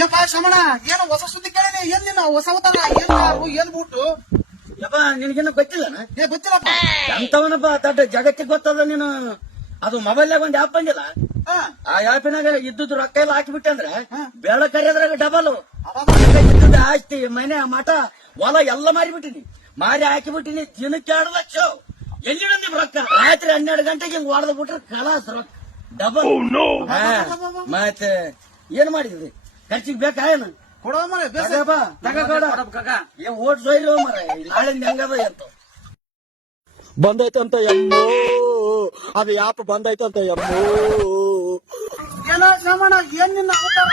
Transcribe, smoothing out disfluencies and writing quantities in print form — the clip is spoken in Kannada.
ಯಪ್ಪ ಶಮಣ ಏನೋ ಹೊಸ ಸುದ್ದಿ ಕೇಳಿನಿ. ಏನ್ ನಿನ್ನ ಹೊಸ ಅವತಾರ? ಏನ್ ಯಾರು ಏನ್ ಬೂಟು? ಯಪ್ಪ ನಿನಗೇನು ಗೊತ್ತಿಲ್ಲನ? ಏ ಗೊತ್ತಿಲ್ಲಪ್ಪ. ಎಂತವನಪ್ಪ ದೊಡ್ಡ ಜಗತ್ತಿಗೆ ಗೊತ್ತದ ನೀನು. ಅದು ಮೊಬೈಲ್ನಾಗ ಒಂದ್ ಆಪ್ ಬಂದಿಲ್ಲ, ಹಾ, ಆ ಆಪಿನಾಗ ಇದ್ದುದ್ ರೊಕ್ಕ ಎಲ್ಲ ಹಾಕಿಬಿಟ್ಟೆ ಅಂದ್ರೆ ಬೆಳಕರಿಯದ್ರಾಗ ಡಬಲ್ ಅಬ್ಬಬ್ಬ. ಇದ್ದುದ್ ಆಸ್ತಿ ಮನೆ ಮಠ ಹೊಲ ಎಲ್ಲ ಮಾರಿಬಿಟ್ಟಿನಿ. ಮಾರಿ ಹಾಕಿಬಿಟ್ಟಿನಿ. ದಿನಕ್ಕೆ 2 ಲಕ್ಷ. ಎಲ್ಲಿಡ ನಿಮ್ ರೊಕ್ಕ? ರಾತ್ರಿ 12 ಗಂಟೆಗೆ ಹಿಂಗ್ ಹೊಡೆದ್ ಬಿಟ್ರೆ ಕಲಾಸ್ ರೊಕ್ಕ ಡಬಲ್. ಮತ್ತೆ ಏನ್ ಮಾಡಿದ್ರಿ? ಖರ್ಚಿಗೆ ಬೇಕಾ ಏನು? ಕೊಡೋ ಮರೆ ಬೇಸ. ತಗಪ್ಪ, ತಗ. ಏನ್ ಓಟ್ ಸೊಯ್ರೋ ಮರ ನಾಳೆ ಹೆಂಗದ ಅಂತ ಬಂದೈತಂತ ಎಮ್ಮೋ, ಅದು ಯಾಪ ಬಂದೈತಂತ ಎಮ್ಮೋ. ಏನೋ ಶಮಣ ಏನ್ ನಿನ್ನ ಅವತಾರ?